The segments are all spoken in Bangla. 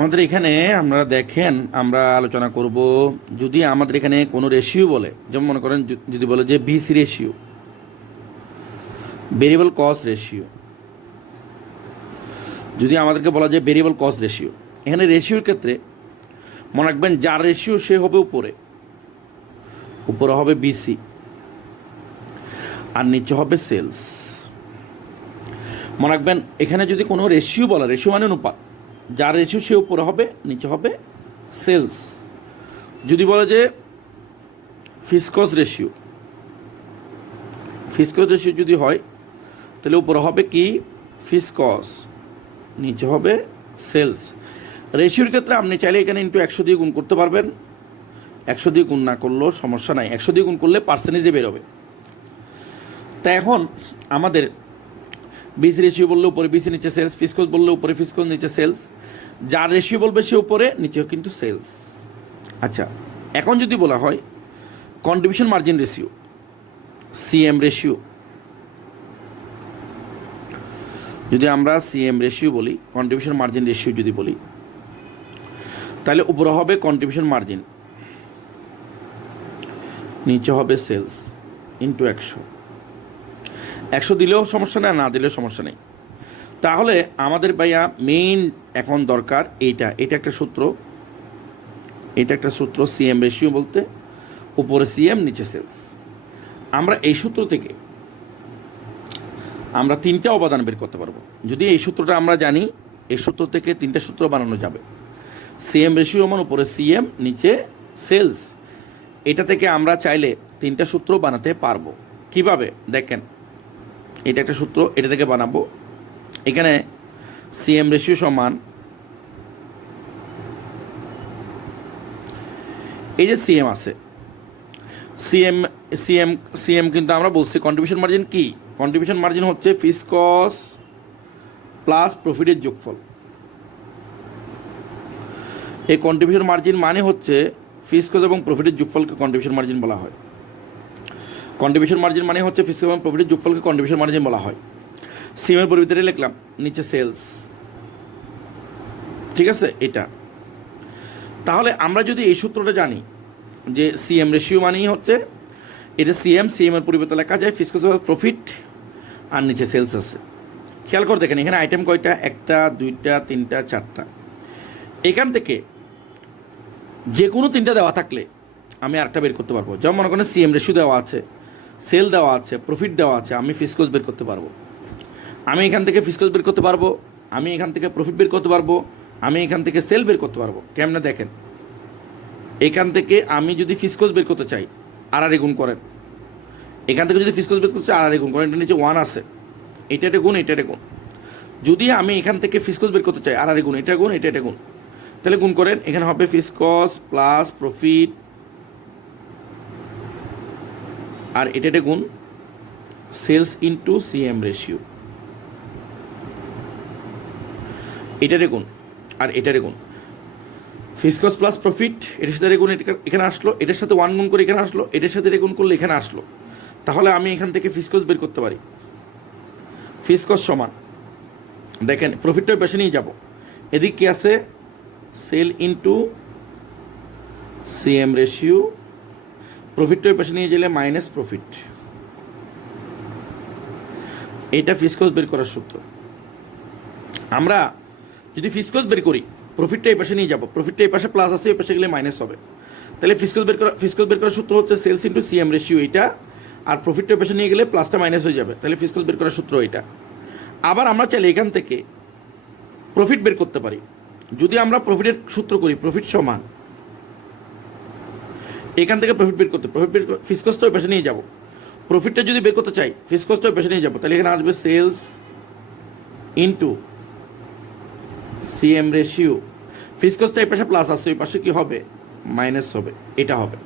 আমাদের এখানে আমরা দেখেন আমরা আলোচনা করব যদি আমাদের এখানে কোনো রেশিও বলে, যেমন মনে করেন যদি বলে যে BC ratio, variable cost ratio, যদি আমাদেরকে বলা যায় ভেরিয়েবল কস্ট রেশিও, এখানে রেশিওর ক্ষেত্রে মনে রাখবেন যার রেশিও সে হবে উপরে, উপরে হবে বিসি আর নিচে হবে সেলস। মনে রাখবেন এখানে যদি কোনো রেশিও বলা, রেশিও মানে অনুপাত, যার রেশিও সে উপরে হবে, নিচে হবে সেলস। যদি বলে যে fixed cost ratio, fixed cost ratio যদি হয় তাহলে উপরে হবে কি ফিক্সড কস্ট, নিচে হবে সেলস। রেশিওর ক্ষেত্রে আপনি চাইলে এখানে ইন্টু 100 দিয়ে গুণ করতে পারবেন, 100 দিয়ে গুণ না করলেও সমস্যা নাই, 100 দিয়ে গুণ করলে পার্সেন্টেজে বেরোবে। তাই এখন আমাদের বিসি রেশিও বললে উপরে বিসি, নিচে সেলস, ফিক্সড কস্ট বললে উপরে ফিক্সড কস্ট, নিচে সেলস। যার রেশিও বলবে সে উপরে, নিচেও কিন্তু সেলস। আচ্ছা, এখন যদি বলা হয় contribution margin ratio, CM ratio, যদি আমরা সিএম রেশিও বলি, কন্ট্রিবিউশন মার্জিন রেশিও যদি বলি, তাহলে উপরে হবে কন্ট্রিবিউশন মার্জিন, নিচে হবে সেলস ইন্টু 100। 100 দিলেও সমস্যা নেই, না দিলেও সমস্যা নেই। তাহলে আমাদের ভাইয়া মেইন এখন দরকার এটা একটা সূত্র, এটা একটা সূত্র সিএম রেশিও বলতে উপরে সিএম নিচে সেলস। আমরা এই সূত্র থেকে আমরা 3টা উপাদান বের করতে পারবো। যদি এই সূত্রটা আমরা জানি, এই সূত্র থেকে 3টা সূত্র বানানো যাবে। সিএম রেশিও মানে উপরে সিএম নিচে সেলস, এটা থেকে আমরা চাইলে 3টা সূত্র বানাতে পারবো। কিভাবে দেখেন, এটা একটা সূত্র, এটা থেকে বানাবো। এখানে সিএম রেশিও সমান, এই যে সিএম আছে, সিএম সিএম সিএম কিন্তু আমরা বলছি কন্ট্রিবিউশন মার্জিন কি, কন্ট্রিবিউশন মার্জিন হচ্ছে ফিক্সড কস্ট প্লাস প্রফিটের যোগফল। এই কন্ট্রিবিউশন মার্জিন মানে হচ্ছে ফিক্সড কস্ট এবং প্রফিটের যোগফলকে কন্ট্রিবিউশন মার্জিন বলা হয়। কন্ট্রিবিউশন মার্জিন মানে হচ্ছে ফিক্সড কস্ট এবং প্রফিটের যোগফলকে কন্ট্রিবিউশন মার্জিন বলা হয়। সিএমের পরিবর্তে লিখলাম নিচে সেলস, ঠিক আছে এটা। তাহলে আমরা যদি এই সূত্রটা জানি যে সিএম রেশিও মানেই হচ্ছে এটা সিএম এর পরিবর্তে লেখা যায় ফিক্সড কস্ট প্রফিট আর নিচে সেলস আছে। খেয়াল করে দেখেন এখানে আইটেম কয়টা, 1টা 2টা 3টা 4টা। এখান থেকে যে কোনো 3টা দেওয়া থাকলে আমি আরেকটা বের করতে পারবো। যেমন মনে করেন সিএম রেশিও দেওয়া আছে, সেল দেওয়া আছে, প্রফিট দেওয়া আছে, আমি ফিক্সড কস্ট বের করতে পারবো। আমি এখান থেকে ফিক্সড কস্ট বের করতে পারবো, আমি এখান থেকে প্রফিট বের করতে পারবো, আমি এখান থেকে সেল বের করতে পারবো। কেমনে দেখেন, এখান থেকে আমি যদি ফিক্সড কস্ট বের করতে চাই আর গুণ করেন, এখান থেকে যদি ফিক্সড কস্ট বের করতে চাই আর গুণ করেন, এটা নিচে 1 আছে, এটা গুণ, এটা গুণ। যদি আমি এখান থেকে ফিক্সড কস্ট বের করতে চাই আর গুণ, এটা গুণ, এটা গুণ, তাহলে গুণ করেন, এখানে হবে ফিক্সড কস্ট প্লাস প্রফিট আর এটা গুণ সেলস ইন্টু সিএম রেশিও, এটারে গুণ আর এটারে গুণ। ফিক্সড কস্ট প্লাস প্রফিট এটার সাথে গুণ এখানে আসলো, এটার সাথে 1 গুণ করে এখানে আসলো, এটার সাথে গুণ করলে এখানে আসলো। তাহলে আমি এখান থেকে ফিক্সড কস্ট বের করতে পারি। ফিক্সড কস্ট সমান, দেখেন প্রফিটটা পাশে নিয়ে যাব, এদিক কি আছে সেল ইন্টু সিএম রেশিও, প্রফিটটা পাশে নিয়ে গেলে মাইনাস প্রফিট। এটা ফিক্সড কস্ট বের করার সূত্র। আমরা যদি ফিক্সড কস্ট বের করি, প্রফিটটা এই পাশে নিয়ে যাবো, প্রফিটটা এই পাশে প্লাস আছে, এই পাশে গেলে মাইনাস হবে। তাহলে ফিক্সড কস্ট বের করার সূত্র হচ্ছে সেলস ইন্টু সিএম রেশিও এটা, আর প্রফিটটা এই পাশে নিয়ে গেলে প্লাসটা মাইনাস হয়ে যাবে। তাহলে ফিক্সড কস্ট বের করার সূত্র এটা। আবার আমরা চাইলে এখান থেকে প্রফিট বের করতে পারি। যদি আমরা প্রফিটের সূত্র করি, প্রফিট সমান, এখান থেকে প্রফিট বের করতে, ফিক্সড কস্টটা ওই পাশে নিয়ে যাবো। প্রফিটটা যদি বের করতে চাই, ফিক্সড কস্টটা ওই পাশে নিয়ে যাবো, তাহলে এখানে আসবে sales into CM ratio, fixed কস্টটা এই পাশে প্লাস আছে, ওই পাশে কি হবে মাইনাস হবে, এটা হবে।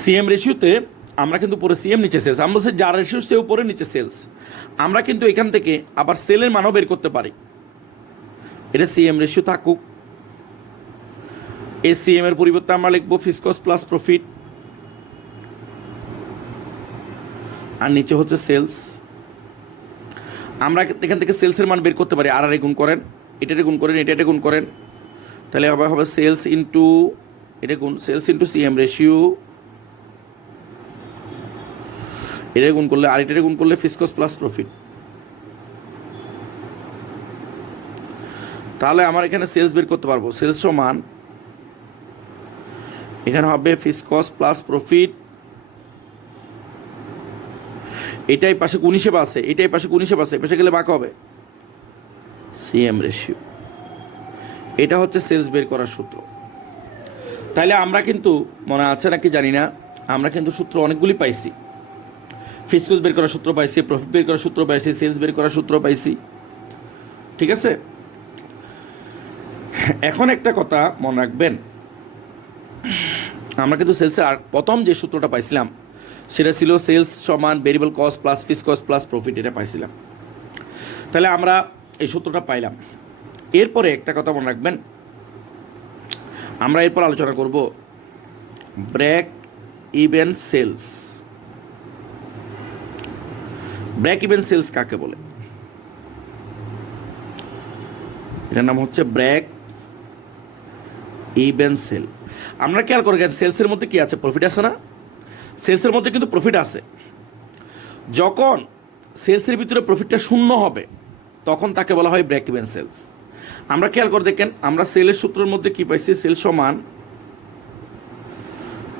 সিএম রেশিওতে আমরা কিন্তু উপরে সিএম নিচে সেলস, আমরা বলছি যার রেশিও সে উপরে নিচে সেলস। আমরা কিন্তু এখান থেকে আবার সেলের মানও বের করতে পারি। এটা সিএম রেশিও থাকুক, এই সিএম এর পরিবর্তে আমরা লিখবো ফিক্সড কস্ট প্লাস প্রফিট আর নিচে হচ্ছে সেলস। আমরা এখান থেকে সেলসের মান বের করতে পারি, আর গুণ করেন, এটা গুণ করেন, এটা গুণ করেন, তাহলে হবে সেলস ইন্টু এটা গুণ সেলস ইন্টু সিএম রেশিও, এটা গুণ করলে আর এটা গুণ করলে ফিক্সড কস্ট প্লাস প্রফিট। তাহলে আমার এখানে সেলস বের করতে পারবো, সেলস সমান এখানে হবে ফিক্সড কস্ট প্লাস প্রফিট, এটাই পাশে গুণ হিসেবে আছে, এটাই পাশে গুণ হিসেবে আছে, পাশে গেলে বাঁকা হবে সিএম রেশিও। এটা হচ্ছে সেলস বের করার সূত্র। তাইলে আমরা কিন্তু মনে আছে নাকি জানি না, আমরা কিন্তু সূত্র অনেকগুলি পাইছি। ফিক্সড কস্ট বের করার সূত্র পাইছি, প্রফিট বের করার সূত্র পাইছি, সেলস বের করার সূত্র পাইছি, ঠিক আছে। এখন একটা কথা মনে রাখবেন, আমরা কিন্তু সেলসের আর প্রথম যে সূত্রটা পাইছিলাম সেটা ছিল সেলস সমান variable cost plus fixed cost plus profit, এটা পাইছিলাম। তাহলে আমরা এই সূত্রটা পাইলাম। এরপরে একটা কথা মনে রাখবেন, আমরা এরপর আলোচনা করব break even sales. Break even sales কাকে বলে? এটার নাম হচ্ছে ব্রেক ইভেন সেল। আমরা খেয়াল করে গেছেন সেলসের মধ্যে কি আছে? প্রফিট আছে না? সেলসের মধ্যে কিন্তু প্রফিট আছে। যখন সেলসের ভিতরে প্রফিটটা শূন্য হবে তখন তাকে বলা হয় ব্রেক ইভেন সেলস। আমরা খেয়াল করে দেখেন, আমরা সেলের সূত্রের মধ্যে কি পাইছি? সেল সমান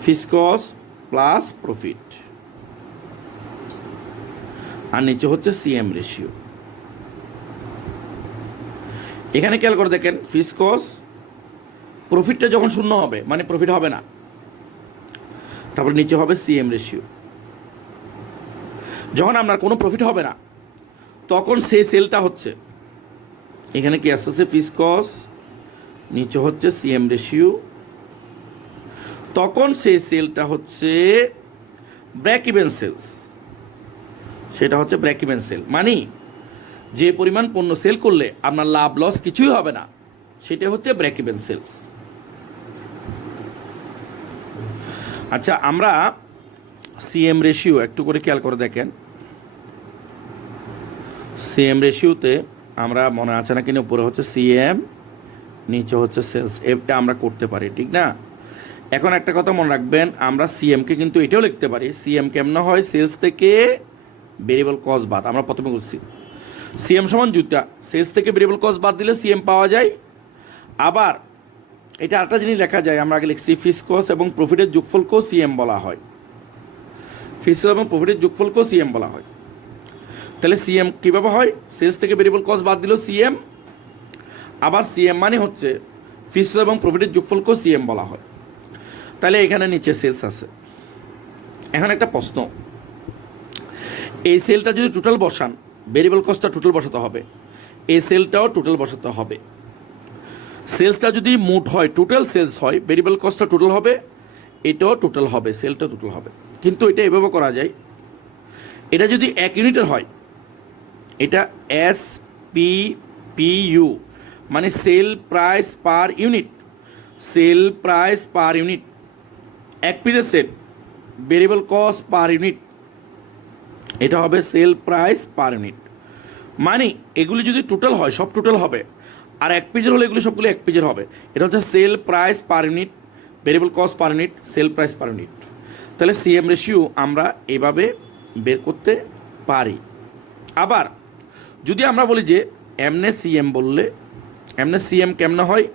ফিক্সড কস্ট প্লাস প্রফিট, আর নিচে হচ্ছে সিএম রেশিও। এখানে খেয়াল করে দেখেন, ফিক্সড কস্ট প্রফিটটা যখন শূন্য হবে মানে প্রফিট হবে না, তারপর নিচে হবে সিএম রেশিও। যখন আপনার কোনো প্রফিট হবে না তখন সেই সেলটা হচ্ছে, এখানে কি আসতেছে? ফিক্সড কস্ট, নিচে হচ্ছে সিএম রেশিও, তখন সেই সেলটা হচ্ছে ব্রেক ইভেন সেলস। সেটা হচ্ছে ব্রেক ইভেন সেল, মানে যে পরিমাণ পণ্য সেল করলে আপনার লাভ লস কিছুই হবে না, সেটা হচ্ছে ব্রেক ইভেন সেলস। আচ্ছা, আমরা সিএম রেশিও একটু করে খেয়াল করে দেখেন। সিএম রেশিওতে আমরা মনে আছে না কিনা, উপরে হচ্ছে সিএম, নিচে হচ্ছে সেলস, এটা আমরা করতে পারি, ঠিক না? এখন একটা কথা মনে রাখবেন, আমরা সিএমকে কিন্তু এটাও লিখতে পারি। সিএম কেমন হয়? সেলস থেকে ভেরিয়েবল কস্ট বাদ। আমরা প্রথমে করছি সিএম সমান জুতা, সেলস থেকে ভেরিয়েবল কস্ট বাদ দিলে সিএম পাওয়া যায়। আবার এটা আরেকটা জিনিস লেখা যায়, আমরা আগে লিখছি ফিক্সড কস্ট এবং প্রফিটের যোগফলকেও সিএম বলা হয়। ফিক্সড কস্ট এবং প্রফিটের যোগফলকেও সিএম বলা হয়। তাহলে সিএম কীভাবে হয়? সেলস থেকে ভেরিয়েবল কস্ট বাদ দিলেও সিএম, আবার সিএম মানে হচ্ছে ফিক্সড কস্ট এবং প্রফিটের যোগফলকেও সিএম বলা হয়। তাহলে এখানে নিচে সেলস আছে। এখন একটা প্রশ্ন, এই সেলটা যদি টোটাল বসান, ভেরিয়েবল কস্টটা টোটাল বসাতে হবে, এই সেলটাও টোটাল বসাতে হবে। সেলসটা যদি মোট হয়, টোটাল সেলস হয়, ভেরিয়েবল কস্টটা টোটাল হবে, এটাও টোটাল হবে, সেলটা টোটাল হবে। কিন্তু এটা এভাবে করা যায়, এটা যদি 1 ইউনিটের হয়, এটা SPPU মানে sale price per unit, sale price per unit, 1 পিসের sale, variable cost per unit, এটা হবে সেল প্রাইস পার ইউনিট। মানে এগুলি যদি টোটাল হয়, সব টোটাল হবে, আর 1 পেজের হলে এগুলি সবগুলো 1 পেজের হবে। এটা হচ্ছে sale price per unit, variable cost per unit, sale price per unit. তাহলে সিএম রেশিও আমরা এভাবে বের করতে পারি। আবার যদি আমরা বলি যে এমনে সিএম বললে, এমনে সিএম কেমনে হয়?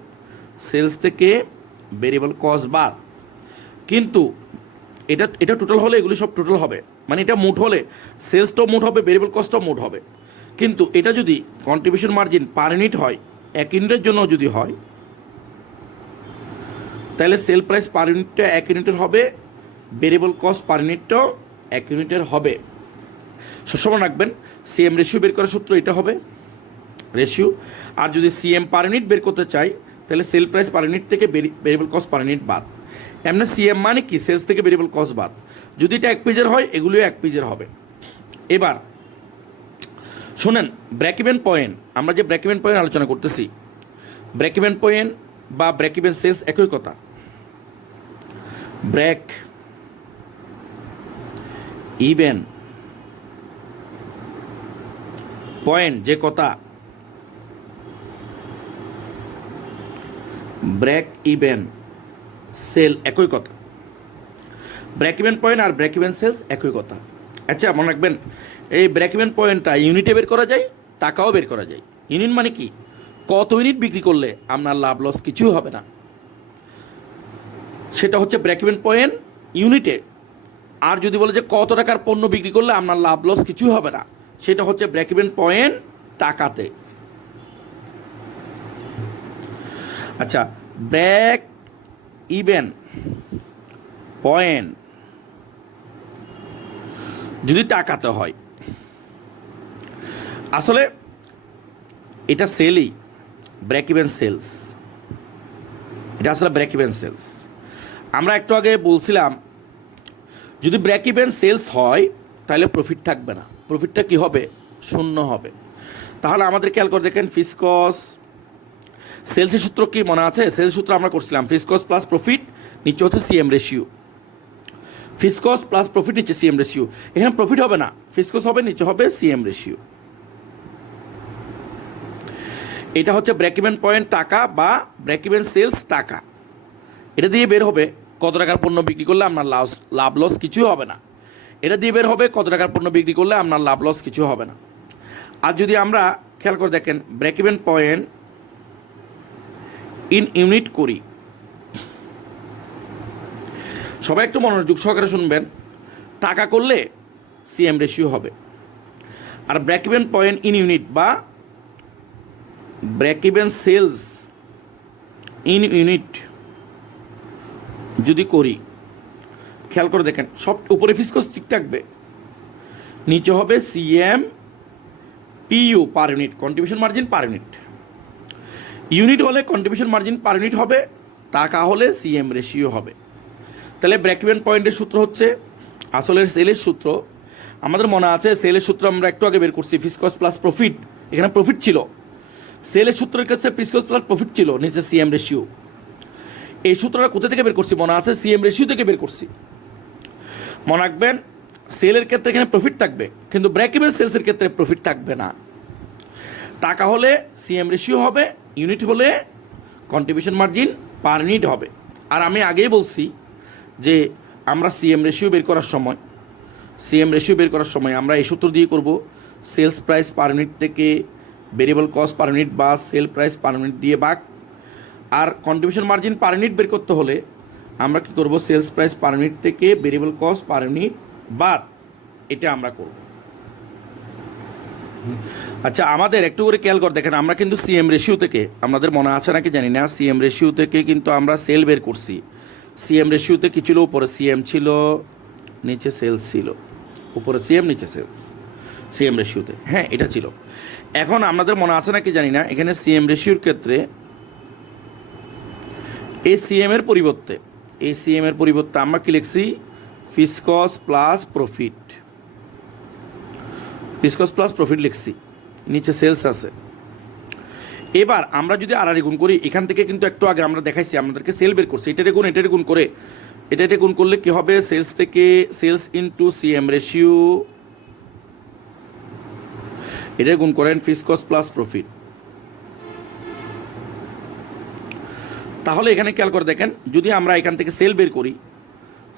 সেলস থেকে ভেরিয়েবল কস্ট বাদ, কিন্তু এটা টোটাল হলে এগুলি সব টোটাল হবে, মানে এটা মোট হলে সেলসটাও মোট হবে, ভেরিয়েবল কস্টটাও মোট হবে। কিন্তু এটা যদি কন্ট্রিবিউশন মার্জিন পার ইউনিট হয়, 1 ইউনিটের জন্য যদি হয়, তাহলে সেল প্রাইস পার ইউনিটটা 1 ইউনিটের হবে, ভেরিয়েবল কস্ট পার ইউনিটটাও 1 ইউনিটের হবে। সবসময় রাখবেন, সিএম রেশিও বের করার সূত্র এটা হবে রেশিও। আর যদি সিএম পার ইউনিট বের করতে চাই, তাহলে সেল প্রাইস পার ইউনিট থেকে ভেরিয়েবল কস্ট পার ইউনিট বাদ। এমনি সিএম মানে কি? সেলস থেকে ভেরিয়েবল কস্ট বাদ। যদি এটা 1 পেজের হয়, এগুলিও 1 পেজের হবে। এবার শোনেন, ব্রেক ইভেন পয়েন্ট, আমরা যে ব্রেক ইভেন পয়েন্ট আলোচনা করতেছি, ব্রেক ইভেন পয়েন্ট বা ব্রেক ইভেন সেলস একই কথা। ব্রেক ইভেন পয়েন্ট যে কথা, ব্রেক ইভেন সেল একই কথা, ব্রেক ইভেন পয়েন্ট আর ব্রেক ইভেন সেলস একই কথা। আচ্ছা মনে রাখবেন, এই ব্রেক ইভেন পয়েন্টটা ইউনিটে বের করা যায়, টাকাও বের করা যায়। ইউনিট মানে কি, কত ইউনিট বিক্রি করলে আপনার লাভ লস কিছুই হবে না, সেটা হচ্ছে ব্রেক ইভেন পয়েন্ট ইউনিটে। আর যদি বলে যে কত টাকার পণ্য বিক্রি করলে আপনার লাভ লস কিছুই হবে না, সেটা হচ্ছে ব্রেক ইভেন পয়েন্ট টাকাতে। আচ্ছা, ব্রেক ইভেন পয়েন্ট যদি টাকাতে হয়, আসলে এটা সেলই, ব্রেক ইভেন সেলস, এটা আসলে ব্রেক ইভেন সেলস। আমরা একটু আগে বলছিলাম যদি ব্রেক ইভেন সেলস হয় তাহলে প্রফিট থাকবে না, প্রফিটটা কি হবে, শূন্য হবে। তাহলে আমাদের খেয়াল করে দেখেন, ফিক্সড কস্ট সেলসের সূত্র কি মনে আছে? সেলস সূত্র আমরা করছিলাম ফিক্সড কস্ট প্লাস প্রফিট, নিচে হচ্ছে CM ratio. Fixed cost plus profit, নিচে সিএম রেশিও। এখানে প্রফিট হবে না, ফিক্সড কস্ট হবে, নিচে হবে সিএম রেশিও। এটা হচ্ছে ব্রেক ইভেন পয়েন্ট টাকা বা ব্রেক ইভেন সেলস টাকা। এটা দিয়ে বের হবে কত টাকার পণ্য বিক্রি করলে আপনার লাভ লস কিছুই হবে না। এটা দিয়ে বের হবে কত টাকার পণ্য বিক্রি করলে আপনার লাভ লস কিছু হবে না। আর যদি আমরা খেয়াল করে দেখেন break even point in unit করি, সবাই একটু মনোযোগ সহকারে শুনবেন, টাকা করলে সিএম রেশিও হবে। আর break even point in unit বা break even sales in unit যদি করি, খেয়াল করে দেখেন সব উপরে ফিক্সড কস্ট ঠিক থাকবে, নিচে হবে CM PU per unit, contribution margin per unit. Unit হলে কন্ট্রিবিউশন মার্জিন পার ইউনিট হবে, টাকা হলে সিএম রেশিও হবে। তাহলে ব্রেক ইভেন পয়েন্টের সূত্র হচ্ছে আসলে সেলের সূত্র। আমাদের মনে আছে সেলের সূত্র আমরা একটু আগে বের করছি, ফিক্সড কস্ট প্লাস প্রফিট, এখানে প্রফিট ছিল। সেলের সূত্রের কাছে ফিক্সড কস্ট প্লাস প্রফিট ছিল, নিচে সিএম রেশিও। এই সূত্রটা কোথা থেকে বের করছি মনে আছে? সিএম রেশিও থেকে বের করছি। মনে রাখবেন সেলের ক্ষেত্রে এখানে প্রফিট থাকবে, কিন্তু ব্রেক ইভেন সেলসের ক্ষেত্রে প্রফিট থাকবে না। টাকা হলে সিএম রেশিও হবে, ইউনিট হলে কন্ট্রিবিউশন মার্জিন পার ইউনিট হবে। আর আমি আগেই বলছি যে আমরা সিএম রেশিও বের করার সময় আমরা এই সূত্র দিয়ে করব, সেলস প্রাইস পার ইউনিট থেকে ভেরিয়েবল কস্ট পার ইউনিট বা সেল প্রাইস পার ইউনিট দিয়ে ভাগ। আর কন্ট্রিবিউশন মার্জিন পার ইউনিট বের করতে হলে আমরা কি করব, সেলস প্রাইস পার ইউনিট থেকে ভেরিয়েবল কস্ট পার ইউনিট বাদ, এটা আমরা করব। আচ্ছা, আমাদের একটু করে খেয়াল করে দেখেন, আমরা কিন্তু সিএম রেশিও থেকে, আমাদের মনে আছে নাকি জানি না, সিএম রেশিও থেকে কিন্তু আমরা সেল বের করছি। সিএম রেশিওতে কি ছিল, উপরে সিএম ছিল, নিচে সেলস ছিল, উপরে সিএম নিচে সেলস, সিএম রেশিওতে, হ্যাঁ এটা ছিল। এখন আমাদের মনে আছে নাকি জানি না, এখানে সিএম রেশিওর ক্ষেত্রে এই সিএম এর পরিবর্তে আমরা কি লিখছি, fixed cost plus profit, fixed cost plus profit লিখছি, নিচে সেলস আছে। এবার আমরা যদি আর গুণ করি, এখান থেকে কিন্তু একটু আগে আমরা দেখাইছি আমাদেরকে সেল বের করছি, এটারে গুণ করে এটাতে গুণ করলে কি হবে, সেলস থেকে সেলস ইনটু সিএম রেশিও, এটা গুণ করেন ফিক্সড কস্ট প্লাস প্রফিট। তাহলে এখানে খেয়াল করে দেখেন, যদি আমরা এখান থেকে সেল বের করি,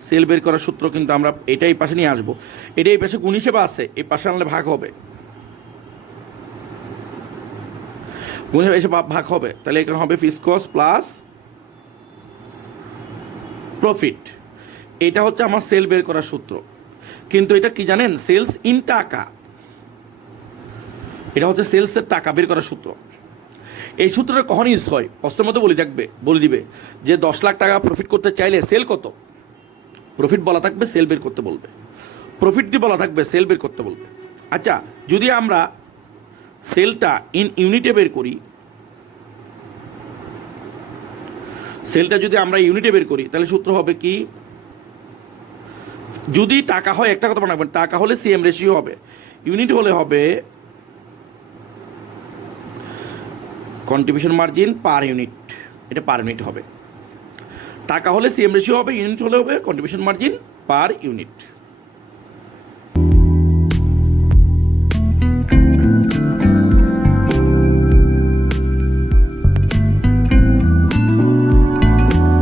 সেল বের করার সূত্র কিন্তু আমরা এটা এই পাশে নিয়ে আসবো, এটা এই পাশে গুণ হিসেবে আছে, এই পাশে আনলে ভাগ হবে, গুণ হিসেবে ভাগ হবে। তাহলে এখানে হবে ফিক্সড কস্ট প্লাস প্রফিট। এটা হচ্ছে আমার সেল বের করার সূত্র। কিন্তু এটা কি জানেন, সেলস ইন টাকা, এটা হচ্ছে সেলসের টাকা বের করার সূত্র। এই সূত্রটা কখন ইউজ হয়, প্রশ্নের মধ্যে বলে দিবে যে 10 লাখ টাকা প্রফিট করতে চাইলে সেল কত, প্রফিট বলা থাকবে, সেল বের করতে বলবে, প্রফিট দিয়ে বলা থাকবে, সেল বের করতে বলবে। আচ্ছা, যদি আমরা সেলটা ইন ইউনিটে বের করি, তাহলে সূত্র হবে কি, যদি টাকা হয়, একটা কথা মনে রাখবেন, টাকা হলে সিএম রেশিও হবে, ইউনিট হলে হবে কন্ট্রিবিউশন মার্জিন পার ইউনিট, এটা পার ইউনিট হবে। টাকা হলে সিএম রেশিও হবে, ইউনিট হলে হবে কন্ট্রিবিউশন মার্জিন পার ইউনিট।